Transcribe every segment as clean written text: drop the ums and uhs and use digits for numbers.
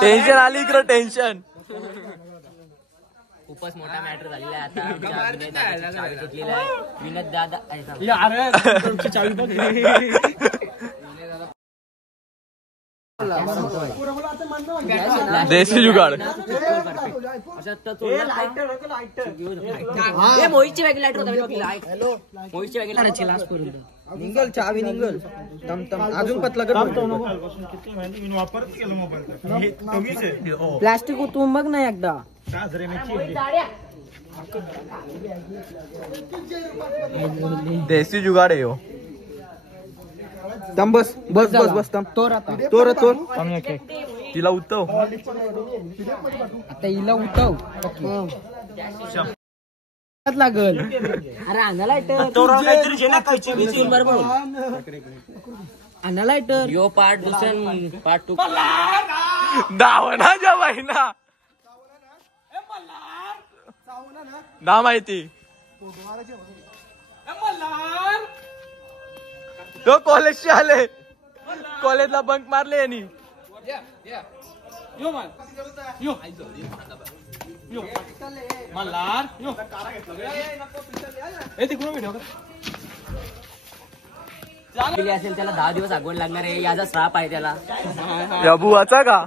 Tension आली इकडं tension. खूपच मोठा मॅटर झालेला आहे आता. चावी घेतलेला आहे विनोद दादा. देसी जुगाड. मोहितची वेगळी लाईट होता. मोहितची वेगळी लाईट निंगल चावी निंगल अजून पतला कर. प्लास्टिक उतरून बघ ना एकदा. देसी जुगाड आहे. तम बस बस बस बस तम तोर आता तोर तोर तिला उतव. आता हिला उतव लागल. अरे आणा लाईटर. आणा लाईटर. यो पार्ट दुसरा पार्ट 2 दावना ज्या महिना ना माहिती. तो कॉलेजचे आले. कॉलेजला बंक मारले यांनी. असेल त्याला 10 दिवस आगवण लागणार आहे. याचा श्राप आहे त्याला. या बुवाचा का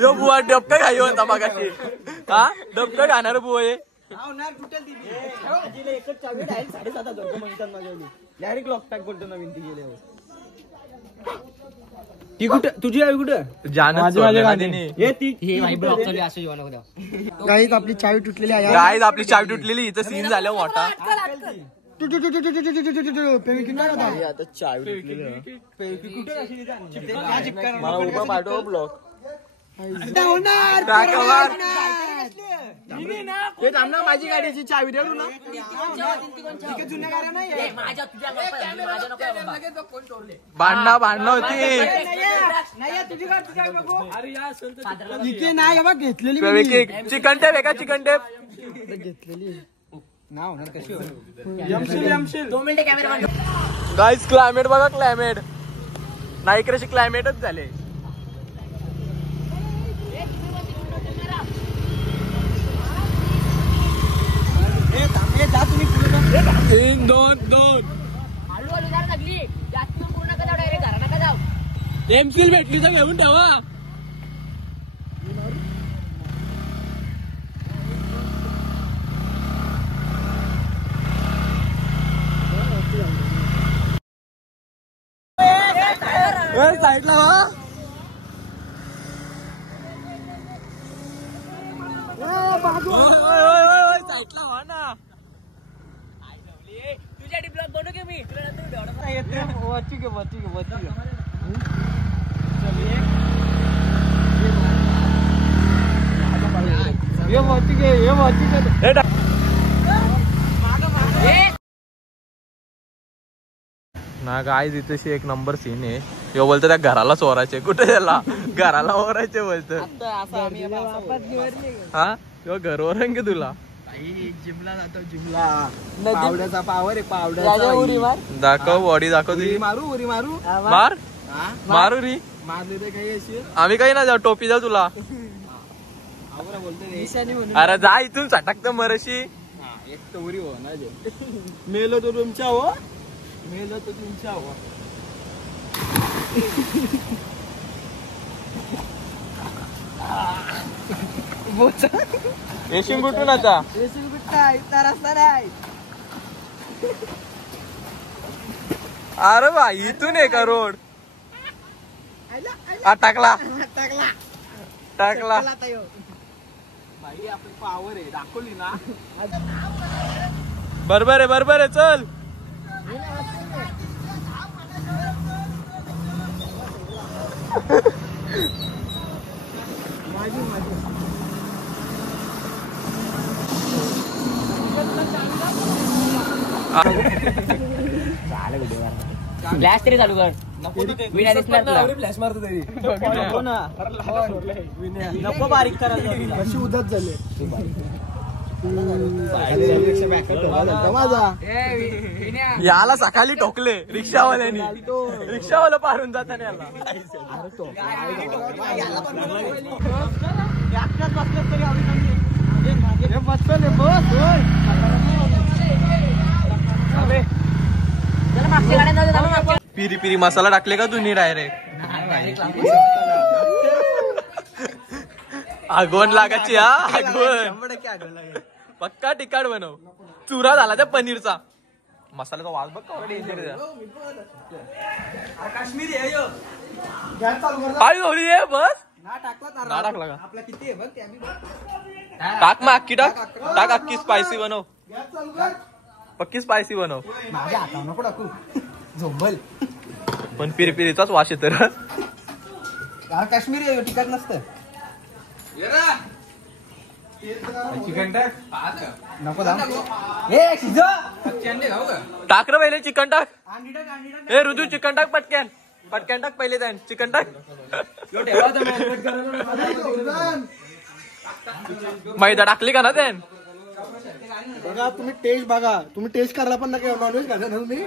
यो बुवा डबका खाई होता मागाशी. हा डबका खाणार बुवा हे. डायरेक्ट लॉक पॅक बोलतो नवीन ती गेले. ती कुठं तुझी आई कुठं. गाईज आपली चावी तुटलेली आहे. गाईज आपली चावी तुटलेली. इथं सीन झालं मोठा. आता चावी मला उभा पाठव ब्लॉक. माझी गाडीची चावी देऊ ना. भांडणं होती. नाही बघ घेतलेली चिकन टेप आहे का. चिकन टेप घेतलेली ना होणार कशी. गाईज क्लायमेट बघा. क्लायमेट नाही कशी क्लायमेटच झाले. 3 2 2 पेन्सिल भेटली तर घेऊन ठेवा. साईडला हो ना. तुझ्या ब्लॉग बनवू की मी. ना गाईज इथेशी एक नंबर सीन आहे. यो बोलतो त्या घराला चोरायचे. कुठे त्याला घराला ओरायचे बोलतो. हा यो घरवर की तुला. जिमला जातो. जिमला पावड्याचा पावर आहे. पावड्याचा उडी मार. दाखव बॉडी दाखव तुझी. मारू उरी मारू मार मारू री. मारले तर काही अशी आम्ही काही ना जाऊ. टोपी जाऊ तुला. अरे जा इथून चटकत मरशी. एक तर उरी हो ना. मेलो तो तुमच्या हो. मेलो तो तुमच्या हो. येशील कुठून आता. अरे बा इथून आहे का रोड. टाकला टाकला. भाई आपली पावर आहे. दाखवली ना. बरोबर आहे चल. फ्लॅश तरी चालू कर. विना दिसणार तुला. फ्लॅश मारतो तरी नको बारीक करायला. कशी उदत झाले. माझा याला सकाळी टोकले रिक्षावाल्यानी रिक्षावाला पारून जाताना याला पिरी पिरी मसाला टाकले का तुम्ही डायरेक्ट आगवण लागायची हा आगवण पक्का तिखट बनव चुरा झाला त्या पनीरचा मसाल्याचा वास बघ का डेंजर काय होळी आहे बस ना टाकला का आपला किती आहे बघ ते टाक मग अक्की टाक अक्की स्पायसी बनव पक्की स्पायसी बनव माझ्या हातावर नको टाकू झोंबल पण पिरपिरीचाच वास येतो रे. काश्मीरी आहे तिखट नसतं चिकन टाक नको ए शिजो टाक रे पहिले चिकन टाक ए ऋतू चिकन टाक पटक्यान पटक्यान टाक पहिले त्यान चिकन टाक मैदा टाकली का ना त्यान बघा तुम्ही टेस्ट करायला पण नका नॉनव्हेज खाता ना तुम्ही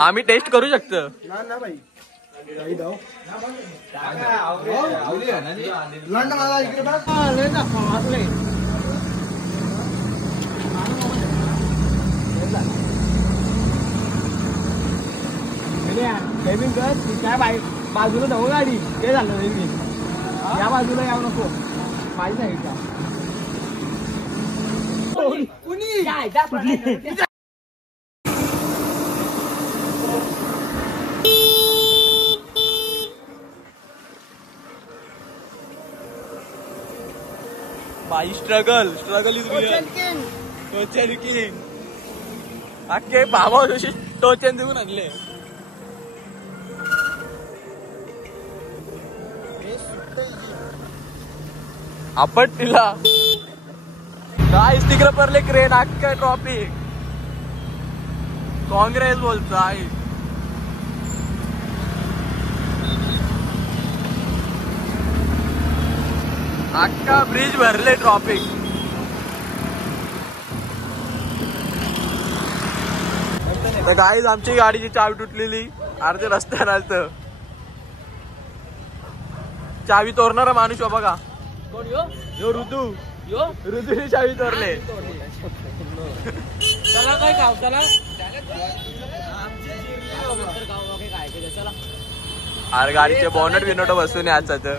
आम्ही टेस्ट करू शकतो ना भाई लंड मला इकडे काय बाजूला जाऊ गाडी ते झालं या बाजूला यावं नको माझी नाही का बाई स्ट्रगल इज रियल टोचन किंग अख्खे बाबा जोशी टोचन देऊन आणले आपण तिला गाइस तिकडे पडले क्रेन अख्खा ट्रॉफिक काँग्रेस बोलतो आहे अख्खा ब्रिज भरले ट्रॉफिक तर गाईज आमची गाडीची चावी तुटलेली अर्धे रस्त्यावर आलत चावी तोरणारा माणूस बघा कोण यो यो ऋतू यो ऋतूने चावी तोरले चला काय खाऊ चला चला अरे गाडीचे बॉनट बिनोट बसून याचा तर